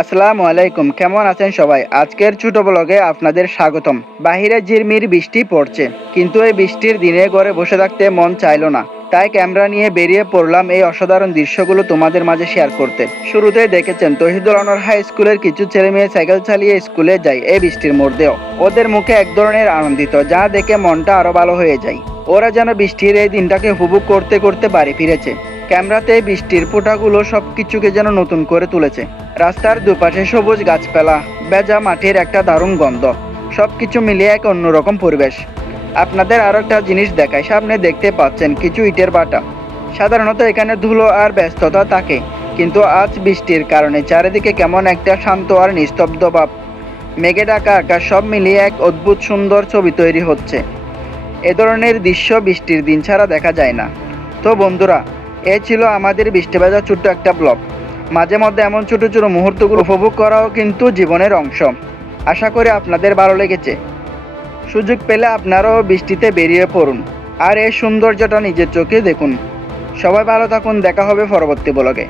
আসসালামু আলাইকুম, কেমন আছেন সবাই? আজকের ছোট ব্লগে আপনাদের স্বাগতম। বাহিরে ঝিরমির বৃষ্টি পড়ছে, কিন্তু এই বৃষ্টির দিনে ঘরে বসে থাকতে মন চাইলো না। তাই ক্যামেরা নিয়ে বেরিয়ে পড়লাম এই অসাধারণ দৃশ্যগুলো তোমাদের মাঝে শেয়ার করতে। শুরুতেই দেখেছেন, তহিদুল অনর হাই স্কুলের কিছু ছেলে মেয়ে সাইকেল চালিয়ে স্কুলে যায় এই বৃষ্টির মধ্যেও। ওদের মুখে এক ধরনের আনন্দিত, যা দেখে মনটা আরও ভালো হয়ে যায়। ওরা যেন বৃষ্টির এই দিনটাকে উপভোগ করতে করতে বাড়ি ফিরেছে। ক্যামেরাতে বৃষ্টির ফোঁটাগুলো সব কিছুকে যেন নতুন করে তুলেছে। রাস্তার দুপাশে সবুজ গাছপালা, ভেজা মাটির একটা দারুণ গন্ধ সব কিছু মিলিয়ে এক অন্যরকম পরিবেশ। আপনাদের আরও একটা জিনিস দেখায় সামনে দেখতে পাচ্ছেন কিছু ইটের বাটা। সাধারণত এখানে ধুলো আর ব্যস্ততা থাকে, কিন্তু আজ বৃষ্টির কারণে চারিদিকে কেমন একটা শান্ত আর নিস্তব্ধ ভাব। মেঘে ডাকা আকাশ সব মিলিয়ে এক অদ্ভুত সুন্দর ছবি তৈরি হচ্ছে। এ ধরনের দৃশ্য বৃষ্টির দিন ছাড়া দেখা যায় না। তো বন্ধুরা, এ ছিল আমাদের বৃষ্টি ভেজা ছোট্ট একটা ব্লগ। মাঝে মধ্যে এমন ছোট ছোট মুহূর্তগুলো উপভোগ করাও কিন্তু জীবনের অংশ। আশা করি আপনাদের ভালো লেগেছে। সুযোগ পেলে আপনারাও বৃষ্টিতে বেরিয়ে পড়ুন। আর এই সৌন্দর্যটা নিজের চোখে দেখুন। সবাই ভালো থাকুন, দেখা হবে পরবর্তী ব্লগে।